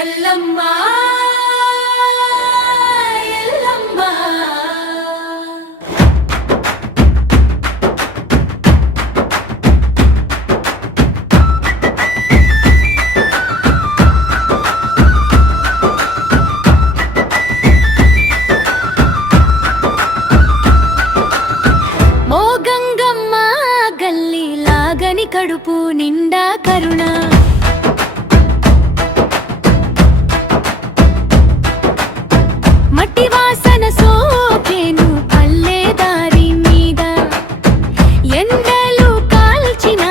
ఎల్లమ్మ ఎల్లమ్మ ఓ గంగమ్మ గల్లీలాగని కడుపు నిండా కరుణ మట్టి వాసన సోకేను పల్లె దారి మీద ఎండలు కాల్చిన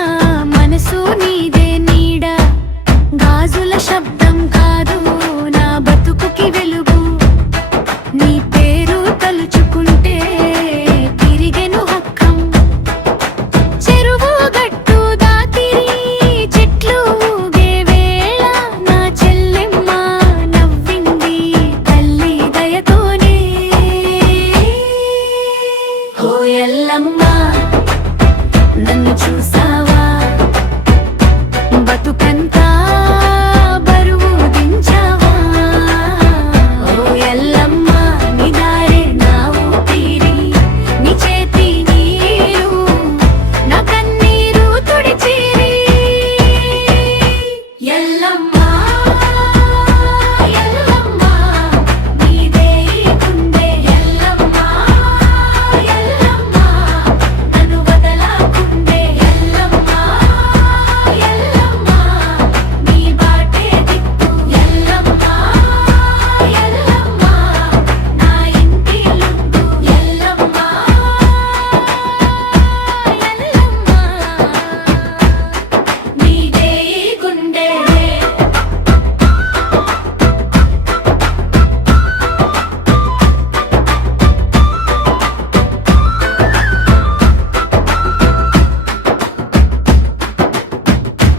మనసు నీదే నీడ గాజుల శబ్దం కాదు నా బతుకుకి వెలుగు నీ పేరు తలుచుకుంటే తిరిగెను హక్కం చెరువు గట్టు దాతిరి చెట్లు ఊగే వేళ నా చెల్లెమ్మ నవ్వింది తల్లి దయతోనే ఓ ఎల్లమ్మ నన్ను చూసావా బతుకంతా బరువు దించావా ఓ ఎల్లమ్మ నీ దారే నా ఊపిరి నీ చేతి నీరు నా కన్నీరు తుడిచిరి ఎల్లమ్మ ఎల్లమ్మ నీదే ఈ గుండె ఎల్లమ్మ ఎల్లమ్మ నన్ను వదలకుండే ఎల్లమ్మ ఎల్లమ్మ నీ బాటే దిక్కు ఎల్లమ్మ ఎల్లమ్మ నా ఇంటి లుండు ఎల్లమ్మ ఎల్లమ్మ నీదే ఈ గుండె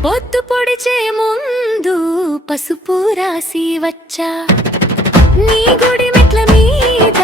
పొద్దు పొడిచే ముందు పసుపు రాసి వచ్చా నీ గుడి మెట్ల మీద